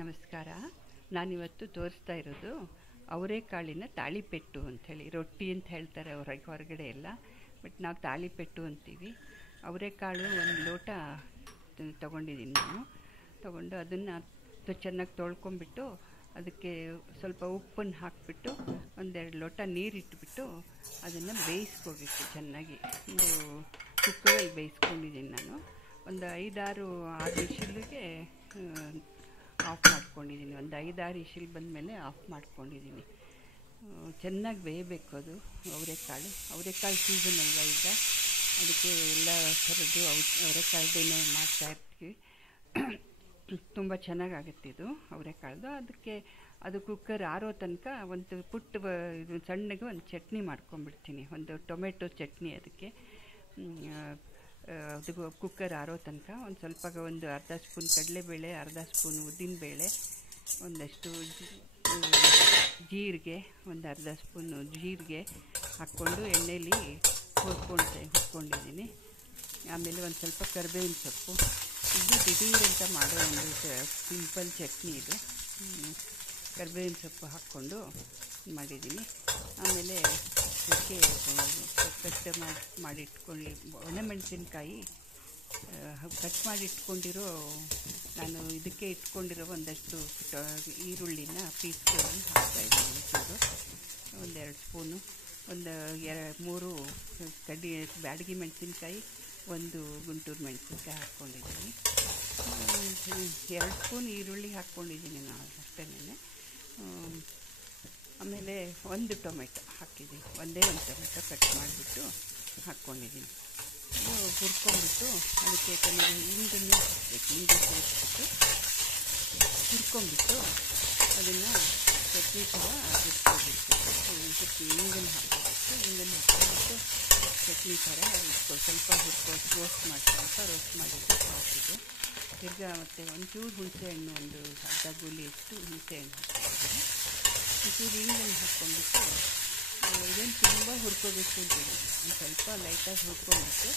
ನಮಸ್ಕಾರ. ನಾನಿವತ್ತು ತೋರಿಸ್ತಾ ಇರೋದು ಅವರೆಕಾಳಿನ ತಾಳಿಪೆಟ್ಟು ಅಂಥೇಳಿ. ರೊಟ್ಟಿ ಅಂತ ಹೇಳ್ತಾರೆ ಹೊರಗಡೆ ಎಲ್ಲ, ಬಟ್ ನಾವು ತಾಳಿಪೆಟ್ಟು ಅಂತೀವಿ. ಅವರೆಕಾಳು ಒಂದು ಲೋಟ ತೊಗೊಂಡಿದ್ದೀನಿ ನಾನು. ತೊಗೊಂಡು ಅದನ್ನು ಚೆನ್ನಾಗಿ ತೊಳ್ಕೊಂಬಿಟ್ಟು ಅದಕ್ಕೆ ಸ್ವಲ್ಪ ಉಪ್ಪನ್ನು ಹಾಕಿಬಿಟ್ಟು ಒಂದೆರಡು ಲೋಟ ನೀರಿಟ್ಬಿಟ್ಟು ಅದನ್ನು ಬೇಯಿಸ್ಕೋಬೇಕು ಚೆನ್ನಾಗಿ. ಒಂದು ಕುಕ್ಕರಲ್ಲಿ ಬೇಯಿಸ್ಕೊಂಡಿದ್ದೀನಿ ನಾನು. ಒಂದು 5-6 ವಿಷಿಲ್ಗೆ ಆಫ್ ಮಾಡ್ಕೊಂಡಿದ್ದೀನಿ. ಒಂದು 5-6 ವಿಷಿಲ್ ಬಂದಮೇಲೆ ಆಫ್ ಮಾಡ್ಕೊಂಡಿದ್ದೀನಿ. ಚೆನ್ನಾಗಿ ಬೇಯಬೇಕು ಅದು ಅವರೆಕಾಳು ಸೀಸನ್ ಅಲ್ವಾ ಈಗ, ಅದಕ್ಕೆ ಎಲ್ಲ ಥರದ್ದು ಅವರೆಕಾಳ್ದೇನೆ ಮಾಡ್ತಾಯಿರ್ತೀವಿ. ತುಂಬ ಚೆನ್ನಾಗಾಗುತ್ತೆ ಇದು ಅವರೆಕಾಳ್ದು. ಅದು ಕುಕ್ಕರ್ ಆರೋ ತನಕ ಒಂದು ಇದು ಸಣ್ಣಗೆ ಒಂದು ಚಟ್ನಿ ಮಾಡ್ಕೊಂಬಿಡ್ತೀನಿ, ಒಂದು ಟೊಮೆಟೊ ಚಟ್ನಿ. ಅದಕ್ಕೆ ಅದು ಕುಕ್ಕರ್ ಆರೋ ತನಕ ಒಂದು ಸ್ವಲ್ಪ ಒಂದು ಅರ್ಧ ಸ್ಪೂನ್ ಕಡಲೆಬೇಳೆ, ಅರ್ಧ ಸ್ಪೂನ್ ಉದ್ದಿನಬೇಳೆ, ಒಂದಷ್ಟು ಜೀರಿಗೆ, ಒಂದು ಅರ್ಧ ಸ್ಪೂನು ಜೀರಿಗೆ ಹಾಕ್ಕೊಂಡು ಎಣ್ಣೆಯಲ್ಲಿ ಹುರ್ಕೊಂಡಿದ್ದೀನಿ. ಆಮೇಲೆ ಒಂದು ಸ್ವಲ್ಪ ಕರಿಬೇವಿನ ಸೊಪ್ಪು. ಇದು ದಿಢೀರಂತ ಮಾಡೋ ಒಂದು ಸಿಂಪಲ್ ಚಟ್ನಿ ಇದು. ಕರಿಬೇವಿನ ಸೊಪ್ಪು ಹಾಕ್ಕೊಂಡು ಮಾಡಿದ್ದೀನಿ. ಆಮೇಲೆ ಅದಕ್ಕೆ ಕಟ್ ಮಾಡಿಟ್ಕೊಂಡು ಒಣಮೆಣಸಿನ್ಕಾಯಿ ಕಟ್ ಮಾಡಿ ಇಟ್ಕೊಂಡಿರೋ, ನಾನು ಇದಕ್ಕೆ ಇಟ್ಕೊಂಡಿರೋ ಒಂದಷ್ಟು ಈರುಳ್ಳಿನ ಪೀಸ್ಕೊಂಡು ಹಾಕ್ತಾಯಿದ್ದೀನಿ. ಒಂದೆರಡು ಸ್ಪೂನು, ಒಂದು 3 ಬ್ಯಾಡಗಿ ಮೆಣಸಿನ್ಕಾಯಿ, 1 ಗುಂಟೂರು ಮೆಣಸಿನ್ಕಾಯಿ ಹಾಕ್ಕೊಂಡಿದ್ದೀನಿ. 2 ಸ್ಪೂನ್ ಈರುಳ್ಳಿ ಹಾಕ್ಕೊಂಡಿದ್ದೀನಿ ನಾನು ಅಷ್ಟೇನೆ. ಆಮೇಲೆ 1 ಟೊಮೆಟೊ ಹಾಕಿದ್ದೀನಿ, ಒಂದೇ ಒಂದು ಟೊಮೆಟೊ ಕಟ್ ಮಾಡಿಬಿಟ್ಟು ಹಾಕ್ಕೊಂಡಿದ್ದೀನಿ. ಹುರ್ಕೊಂಬಿಟ್ಟು ಅದಕ್ಕೆ ಕೆಲವು ಹಿಂಗನ್ನು ಹಾಕಬೇಕು. ಹಿಂಗೆ ಸೇರಿಸ್ಬಿಟ್ಟು ಹುರ್ಕೊಂಬಿಟ್ಟು ಅದನ್ನು ಚಟ್ನಿ ಥರ ಹುರ್ಕೋಬೇಕು. ಹಿಂಗನ್ನು ಹಾಕೋಬೇಕು. ಹಿಂಗನ್ನು ಹಾಕ್ಕೊಂಬಿಟ್ಟು ಚಟ್ನಿ ಥರ ಸ್ವಲ್ಪ ರೋಸ್ಟ್ ಮಾಡಿಬಿಟ್ಟು ಹಾಕಿದ್ದು. ತಿರ್ಗಾ ಮತ್ತು ಒಂಚೂರು ಹುಣಸೆಹಣ್ಣು, ಒಂದು ಅರ್ಧ ಗೋಲಿಯಷ್ಟು ಹುಣಸೆಹಣ್ಣು ಹಾಕ್ಕೊಂಡಿದ್ದೀನಿ. ಒಂಚೂರು ಹಿಂಗನ್ನು ಹಾಕ್ಕೊಂಬಿಟ್ಟು ಇದೇನು ತುಂಬ ಹುರ್ಕೋಬೇಕು ಅಂತಿದೆ, ಒಂದು ಸ್ವಲ್ಪ ಲೈಟಾಗಿ ಹುರ್ಕೊಂಬಿಟ್ಟು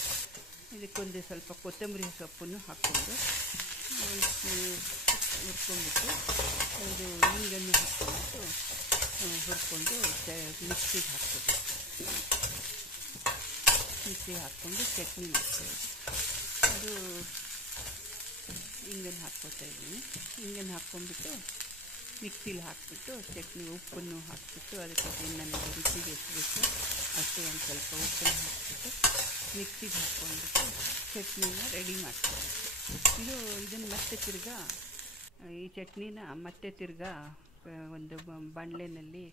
ಇದಕ್ಕೊಂದು ಸ್ವಲ್ಪ ಕೊತ್ತಂಬರಿ ಸೊಪ್ಪನ್ನು ಹಾಕ್ಕೊಂಡು ಹುರ್ಕೊಂಬಿಟ್ಟು ಇದು ಹಿಂಗನ್ನು ಹಾಕ್ಕೊಂಬಿಟ್ಟು ಹುರ್ಕೊಂಡು ಮಿಕ್ಸಿಗೆ ಹಾಕ್ಕೊಂಡು ಚಟ್ನಿ ಮಾಡ್ತೀವಿ. ಅದು ಹಿಂಗನ್ನು ಹಾಕ್ಕೊತಾಯಿದ್ದೀನಿ. ಹಿಂಗನ್ನು ಹಾಕ್ಕೊಂಬಿಟ್ಟು ಮಿಕ್ಸಿಲಿ ಹಾಕಿಬಿಟ್ಟು ಚಟ್ನಿ ಉಪ್ಪನ್ನು ಹಾಕಿಬಿಟ್ಟು ಅದಕ್ಕೆ ನನಗೆ ರುಚಿಗೆ ಎಷ್ಟು ಬೇಕು ಅಷ್ಟು ಒಂದು ಸ್ವಲ್ಪ ಉಪ್ಪನ್ನು ಹಾಕಿಬಿಟ್ಟು ಮಿಕ್ಸಿಗೆ ಹಾಕ್ಕೊಂಡ್ಬಿಟ್ಟು ಚಟ್ನಿನ ರೆಡಿ ಮಾಡ್ಕೊಬೇಕು. ಇದನ್ನು ಮತ್ತೆ ತಿರ್ಗಾ ಈ ಚಟ್ನಿನ ಮತ್ತೆ ತಿರ್ಗಾ ಒಂದು ಬಾಣಲೆಯಲ್ಲಿ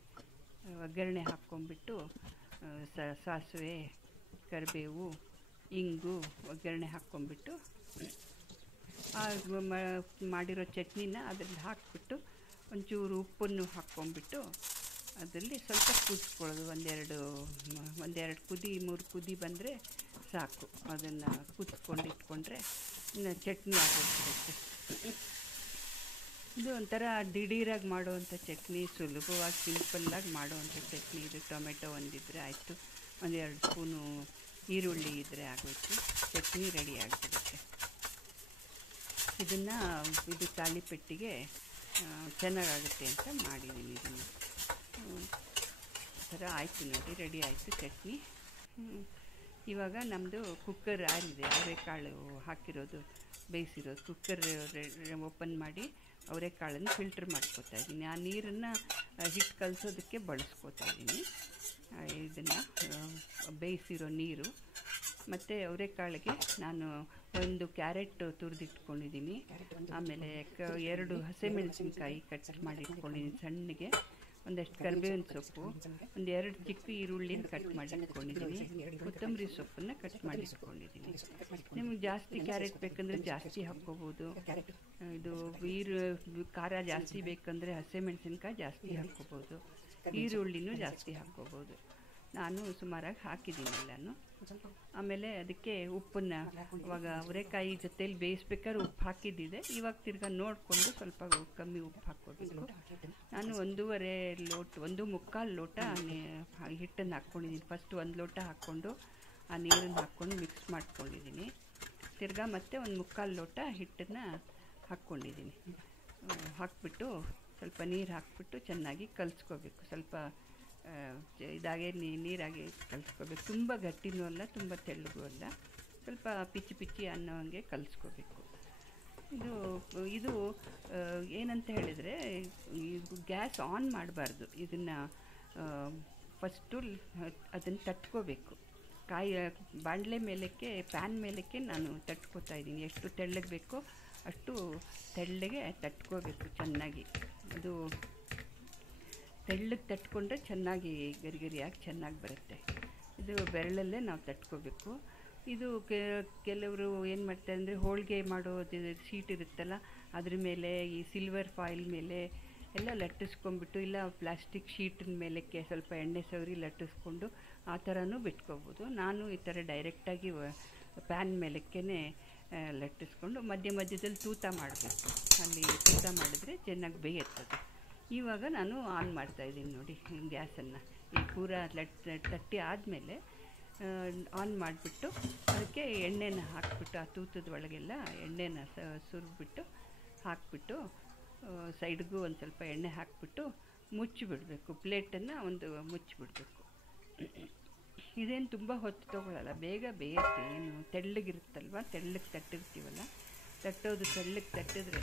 ಒಗ್ಗರಣೆ ಹಾಕ್ಕೊಂಬಿಟ್ಟು ಸಾಸಿವೆ, ಕರಿಬೇವು, ಇಂಗು ಒಗ್ಗರಣೆ ಹಾಕ್ಕೊಂಬಿಟ್ಟು ಮಾಡಿರೋ ಚಟ್ನಿನ ಅದರಲ್ಲಿ ಹಾಕಿಬಿಟ್ಟು ಒಂಚೂರು ಉಪ್ಪನ್ನು ಹಾಕ್ಕೊಂಬಿಟ್ಟು ಅದರಲ್ಲಿ ಸ್ವಲ್ಪ ಕುದಿಸ್ಕೊಳ್ಳೋದು. ಒಂದೆರಡು ಕುದಿ 3 ಕುದಿ ಬಂದರೆ ಸಾಕು. ಅದನ್ನು ಕುದಿಸ್ಕೊಂಡು ಇಟ್ಕೊಂಡ್ರೆ ಚಟ್ನಿ ಆಗೋಗ್ಬಿಡುತ್ತೆ. ಇದು ಒಂಥರ ದಿಢೀರಾಗಿ ಮಾಡೋವಂಥ ಚಟ್ನಿ, ಸುಲಭವಾಗಿ ಸಿಂಪಲ್ಲಾಗಿ ಮಾಡೋವಂಥ ಚಟ್ನಿ ಇದು. ಟೊಮೆಟೊ ಒಂದಿದ್ರೆ ಆಯಿತು, 1-2 ಸ್ಪೂನು ಈರುಳ್ಳಿ ಇದ್ದರೆ ಆಗೋಯ್ತು, ಚಟ್ನಿ ರೆಡಿ ಆಗಿಬಿಡುತ್ತೆ. ಇದು ತಾಳಿಪೆಟ್ಟಿಗೆ ಚೆನ್ನಾಗಾಗುತ್ತೆ ಅಂತ ಮಾಡಿದ್ದೀನಿ. ಇದನ್ನು ಥರ ಆಯಿತು ನೋಡಿ, ರೆಡಿ ಆಯಿತು ಚಟ್ನಿ. ಇವಾಗ ನಮ್ಮದು ಕುಕ್ಕರ್ ಆರಿದೆ. ಅವರೆಕಾಳು ಹಾಕಿರೋದು ಬೇಯಿಸಿರೋದು ಕುಕ್ಕರ್ ಓಪನ್ ಮಾಡಿ ಅವರೆಕಾಳನ್ನು ಫಿಲ್ಟ್ರ್ ಮಾಡ್ಕೋತಾ ಇದ್ದೀನಿ. ಆ ನೀರನ್ನು ಹಿಟ್ಟು ಕಲಸೋದಕ್ಕೆ ಬಳಸ್ಕೋತಾ ಇದ್ದೀನಿ. ಇದನ್ನು ಬೇಯಿಸಿರೋ ನೀರು ಮತ್ತು ಅವರೆಕಾಳಿಗೆ ನಾನು 1 ಕ್ಯಾರೆಟ್ ತುರಿದಿಟ್ಕೊಂಡಿದ್ದೀನಿ. ಆಮೇಲೆ 2 ಹಸಿಮೆಣಸಿನ್ಕಾಯಿ ಕಟ್ ಮಾಡಿ ಇಟ್ಕೊಂಡಿದ್ದೀನಿ ಸಣ್ಣಗೆ, ಒಂದಷ್ಟು ಕರಿಬೇವಿನ ಸೊಪ್ಪು, 1-2 ಚಿಕ್ಕ ಈರುಳ್ಳಿನ ಕಟ್ ಮಾಡಿ ಇಟ್ಕೊಂಡಿದ್ದೀನಿ, ಕೊತ್ತಂಬರಿ ಸೊಪ್ಪನ್ನು ಕಟ್ ಮಾಡಿ ಇಟ್ಕೊಂಡಿದ್ದೀನಿ. ನಿಮ್ಗೆ ಜಾಸ್ತಿ ಕ್ಯಾರೆಟ್ ಬೇಕಂದರೆ ಜಾಸ್ತಿ ಹಾಕ್ಕೋಬೋದು. ಇದು ಖಾರ ಜಾಸ್ತಿ ಬೇಕಂದರೆ ಹಸಿಮೆಣಸಿನ್ಕಾಯಿ ಜಾಸ್ತಿ ಹಾಕ್ಕೋಬೋದು, ಈರುಳ್ಳಿನೂ ಜಾಸ್ತಿ ಹಾಕ್ಕೋಬೋದು. ನಾನು ಸುಮಾರಾಗಿ ಹಾಕಿದ್ದೀನಿ ಎಲ್ಲನೂ. ಆಮೇಲೆ ಅದಕ್ಕೆ ಉಪ್ಪನ್ನು ಇವಾಗ ಅವರೆಕಾಯಿ ಜೊತೆಲಿ ಬೇಯಿಸ್ಬೇಕಾದ್ರೆ ಉಪ್ಪು ಹಾಕಿದ್ದಿದೆ. ಇವಾಗ ತಿರ್ಗಾ ನೋಡಿಕೊಂಡು ಸ್ವಲ್ಪ ಕಮ್ಮಿ ಉಪ್ಪು ಹಾಕ್ಕೊಬೇಕು. ನಾನು 1.25 ಲೋಟ ಹಿಟ್ಟನ್ನು ಹಾಕ್ಕೊಂಡಿದ್ದೀನಿ. ಫಸ್ಟ್ 1 ಲೋಟ ಹಾಕ್ಕೊಂಡು ಆ ನೀರನ್ನು ಹಾಕ್ಕೊಂಡು ಮಿಕ್ಸ್ ಮಾಡ್ಕೊಂಡಿದ್ದೀನಿ. ತಿರ್ಗಾ ಮತ್ತೆ 1/4 ಲೋಟ ಹಿಟ್ಟನ್ನು ಹಾಕ್ಕೊಂಡಿದ್ದೀನಿ. ಹಾಕ್ಬಿಟ್ಟು ಸ್ವಲ್ಪ ನೀರು ಹಾಕ್ಬಿಟ್ಟು ಚೆನ್ನಾಗಿ ಕಲಿಸ್ಕೋಬೇಕು. ಸ್ವಲ್ಪ ಇದಾಗೆ ನೀರಾಗಿ ಕಲಿಸ್ಕೋಬೇಕು. ತುಂಬ ಗಟ್ಟಿನೂ ಅಲ್ಲ, ತುಂಬ ತೆಳ್ಳಗೂ ಅಲ್ಲ, ಸ್ವಲ್ಪ ಪಿಚ್ಚಿ ಪಿಚ್ಚಿ ಅನ್ನೋ ಹಂಗೆ ಕಲಿಸ್ಕೋಬೇಕು. ಇದು ಏನಂತ ಹೇಳಿದರೆ, ಗ್ಯಾಸ್ ಆನ್ ಮಾಡಬಾರ್ದು. ಇದನ್ನು ಫಸ್ಟು ಅದನ್ನು ತಟ್ಕೋಬೇಕು. ಬಾಣಲೆ ಮೇಲಕ್ಕೆ, ಪ್ಯಾನ್ ಮೇಲಕ್ಕೆ ನಾನು ತಟ್ಕೋತಾ ಇದ್ದೀನಿ. ಎಷ್ಟು ತೆಳ್ಳಗೆ ಬೇಕೋ ಅಷ್ಟು ತೆಳ್ಳಗೆ ತಟ್ಕೋಬೇಕು ಚೆನ್ನಾಗಿ. ಅದು ತೆಳ್ಳಗೆ ತಟ್ಕೊಂಡ್ರೆ ಚೆನ್ನಾಗಿ ಗರಿಗರಿಯಾಗಿ ಚೆನ್ನಾಗಿ ಬರುತ್ತೆ. ಇದು ಬೆರಳಲ್ಲೇ ನಾವು ತಟ್ಕೋಬೇಕು. ಇದು ಕೆಲವರು ಏನು ಮಾಡ್ತಾರೆ ಅಂದರೆ, ಹೋಳಿಗೆ ಮಾಡೋದು ಶೀಟ್ ಇರುತ್ತಲ್ಲ, ಅದ್ರ ಮೇಲೆ ಈ ಸಿಲ್ವರ್ ಫಾಯಿಲ್ ಮೇಲೆ ಎಲ್ಲ ಲಟ್ಟಿಸ್ಕೊಂಡ್ಬಿಟ್ಟು, ಇಲ್ಲ ಪ್ಲಾಸ್ಟಿಕ್ ಶೀಟಿನ ಮೇಲಕ್ಕೆ ಸ್ವಲ್ಪ ಎಣ್ಣೆ ಸವರಿ ಲಟ್ಟಿಸ್ಕೊಂಡು ಆ ಥರನೂ ಬಿಟ್ಕೋಬೋದು. ನಾನು ಈ ಥರ ಡೈರೆಕ್ಟಾಗಿ ಪ್ಯಾನ್ ಮೇಲಕ್ಕೇ ಲಟ್ಟಿಸ್ಕೊಂಡು ಮಧ್ಯ ಮಧ್ಯದಲ್ಲಿ ತೂತ ಮಾಡಬೇಕು. ಅಲ್ಲಿ ತೂತ ಮಾಡಿದ್ರೆ ಚೆನ್ನಾಗಿ ಬೇಯುತ್ತದೆ. ಇವಾಗ ನಾನು ಆನ್ ಮಾಡ್ತಾಯಿದ್ದೀನಿ ನೋಡಿ ಗ್ಯಾಸನ್ನು. ಈ ಪೂರ ತಟ್ಟಿ ಆದಮೇಲೆ ಆನ್ ಮಾಡಿಬಿಟ್ಟು ಅದಕ್ಕೆ ಎಣ್ಣೆನ ಹಾಕಿಬಿಟ್ಟು, ಆ ತೂತದ ಒಳಗೆಲ್ಲ ಎಣ್ಣೆನ ಸುರಿದ್ಬಿಟ್ಟು ಹಾಕಿಬಿಟ್ಟು, ಸೈಡ್ಗೂ ಒಂದು ಸ್ವಲ್ಪ ಎಣ್ಣೆ ಹಾಕಿಬಿಟ್ಟು ಮುಚ್ಚಿಬಿಡಬೇಕು. ಪ್ಲೇಟನ್ನು ಒಂದು ಮುಚ್ಚಿಬಿಡಬೇಕು. ಇದೇನು ತುಂಬ ಹೊತ್ತು ತೊಗೊಳ್ಳಲ್ಲ, ಬೇಗ ಬೇಯುತ್ತೆ. ಏನು ತೆಳ್ಳಗಿರುತ್ತಲ್ವ, ತೆಳ್ಳಗೆ ತಟ್ಟಿರ್ತೀವಲ್ಲ, ತಟ್ಟೋದು ತೆಳ್ಳಗೆ ತಟ್ಟಿದ್ರೆ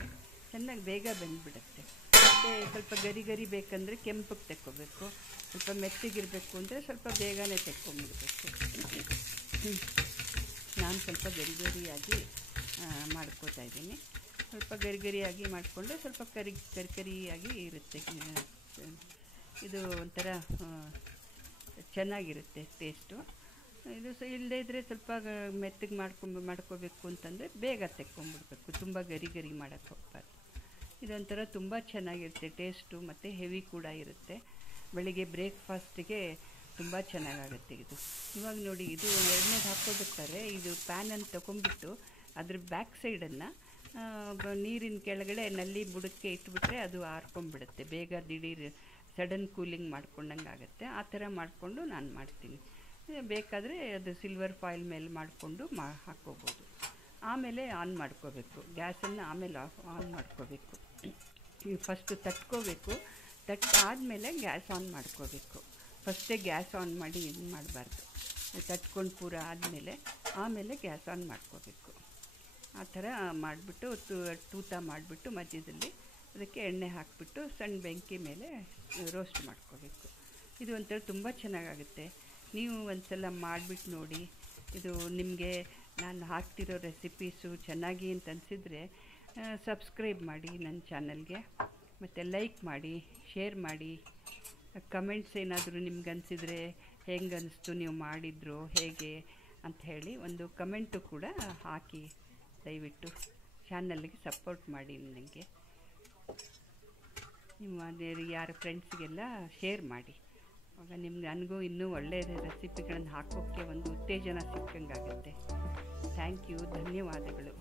ಚೆನ್ನಾಗಿ ಬೇಗ ಬೆಂದ್ಬಿಡುತ್ತೆ. ಮತ್ತು ಸ್ವಲ್ಪ ಗರಿ ಗರಿ ಬೇಕಂದರೆ ಕೆಂಪಗೆ ತೆಕ್ಕೋಬೇಕು. ಸ್ವಲ್ಪ ಮೆತ್ತಗಿರಬೇಕು ಅಂದರೆ ಸ್ವಲ್ಪ ಬೇಗನೆ ತೆಕ್ಕೊಂಬಿಡ್ಬೇಕು. ನಾನು ಸ್ವಲ್ಪ ಗರಿ ಗರಿಯಾಗಿ ಮಾಡ್ಕೋತಾ ಇದ್ದೀನಿ. ಸ್ವಲ್ಪ ಗರಿ ಗರಿಯಾಗಿ ಮಾಡಿಕೊಂಡ್ರೆ ಸ್ವಲ್ಪ ಕರಿಯಾಗಿ ಇರುತ್ತೆ. ಇದು ಒಂಥರ ಚೆನ್ನಾಗಿರುತ್ತೆ ಟೇಸ್ಟು. ಇದು ಇಲ್ಲದೇ ಇದ್ದರೆ ಸ್ವಲ್ಪ ಮೆತ್ತಗೆ ಮಾಡ್ಕೋಬೇಕು ಅಂತಂದರೆ ಬೇಗ ತೆಕ್ಕೊಂಬಿಡ್ಬೇಕು. ತುಂಬ ಗರಿ ಗರಿ ಮಾಡೋಕ್ಕೆ ಹೋಗ್ಬಾರ್ದು. ಇದೊಂಥರ ತುಂಬ ಚೆನ್ನಾಗಿರುತ್ತೆ ಟೇಸ್ಟು, ಮತ್ತು ಹೆವಿ ಕೂಡ ಇರುತ್ತೆ. ಬೆಳಿಗ್ಗೆ ಬ್ರೇಕ್ಫಾಸ್ಟಿಗೆ ತುಂಬ ಚೆನ್ನಾಗಾಗುತ್ತೆ ಇದು. ಇವಾಗ ನೋಡಿ, ಇದು ಎರಡನೇದು ಹಾಕ್ಕೋಬೇಕಾದ್ರೆ ಇದು ಪ್ಯಾನನ್ನು ತೊಗೊಂಬಿಟ್ಟು ಅದ್ರ ಬ್ಯಾಕ್ ಸೈಡನ್ನು ನೀರಿನ ಕೆಳಗಡೆ ನಲ್ಲಿ ಬುಡಕ್ಕೆ ಇಟ್ಬಿಟ್ರೆ ಅದು ಆರ್ಕೊಂಬಿಡುತ್ತೆ. ಬೇಗ ದಿಢೀರ್ ಸಡನ್ ಕೂಲಿಂಗ್ ಮಾಡ್ಕೊಂಡಂಗೆ ಆಗುತ್ತೆ. ಆ ಥರ ಮಾಡಿಕೊಂಡು ನಾನು ಮಾಡ್ತೀನಿ. ಬೇಕಾದರೆ ಅದು ಸಿಲ್ವರ್ ಫಾಯಿಲ್ ಮೇಲೆ ಮಾಡಿಕೊಂಡು ಹಾಕ್ಕೋಬೋದು. ಆಮೇಲೆ ಆನ್ ಮಾಡ್ಕೋಬೇಕು ಗ್ಯಾಸನ್ನು. ಆಮೇಲೆ ಆನ್ ಮಾಡ್ಕೋಬೇಕು. ಫಸ್ಟು ತಟ್ಕೋಬೇಕು. ತಟ್ಟಾದಮೇಲೆ ಗ್ಯಾಸ್ ಆನ್ ಮಾಡ್ಕೋಬೇಕು. ಫಸ್ಟೇ ಗ್ಯಾಸ್ ಆನ್ ಮಾಡಿ ಇದು ಮಾಡಬಾರ್ದು. ತಟ್ಕೊಂಡು ಪೂರ ಆದಮೇಲೆ ಆಮೇಲೆ ಗ್ಯಾಸ್ ಆನ್ ಮಾಡ್ಕೋಬೇಕು. ಆ ಥರ ಮಾಡಿಬಿಟ್ಟು ತೂತ ಮಾಡಿಬಿಟ್ಟು ಮಧ್ಯದಲ್ಲಿ ಅದಕ್ಕೆ ಎಣ್ಣೆ ಹಾಕಿಬಿಟ್ಟು ಸಣ್ಣ ಬೆಂಕಿ ಮೇಲೆ ರೋಸ್ಟ್ ಮಾಡ್ಕೋಬೇಕು. ಇದು ಒಂಥರ ತುಂಬ ಚೆನ್ನಾಗಾಗುತ್ತೆ. ನೀವು ಒಂದು ಸಲ ಮಾಡಿಬಿಟ್ಟು ನೋಡಿ. ಇದು ನಿಮಗೆ ನಾನು ಹಾಕ್ತಿರೋ ರೆಸಿಪೀಸು ಚೆನ್ನಾಗಿ ಅಂತ ಅನಿಸಿದರೆ ಸಬ್ಸ್ಕ್ರೈಬ್ ಮಾಡಿ ನನ್ನ ಚಾನಲ್ಗೆ, ಮತ್ತು ಲೈಕ್ ಮಾಡಿ, ಶೇರ್ ಮಾಡಿ. ಕಮೆಂಟ್ಸ್ ಏನಾದರೂ ನಿಮ್ಗೆ ಅನಿಸಿದರೆ ಹೆಂಗೆ ಅನ್ನಿಸ್ತು, ನೀವು ಮಾಡಿದ್ರು ಹೇಗೆ ಅಂತ ಹೇಳಿ ಒಂದು ಕಮೆಂಟು ಕೂಡ ಹಾಕಿ. ದಯವಿಟ್ಟು ಚಾನಲ್ಗೆ ಸಪೋರ್ಟ್ ಮಾಡಿ. ನನಗೆ ನಿಮ್ಮ ಯಾರ ಫ್ರೆಂಡ್ಸ್ಗೆಲ್ಲ ಶೇರ್ ಮಾಡಿ. ಆಗ ನನಗೂ ಇನ್ನೂ ಒಳ್ಳೆಯ ರೆಸಿಪಿಗಳನ್ನು ಹಾಕೋಕ್ಕೆ ಒಂದು ಉತ್ತೇಜನ ಸಿಕ್ಕಂಗಾಗುತ್ತೆ. ಥ್ಯಾಂಕ್ ಯು, ಧನ್ಯವಾದಗಳು.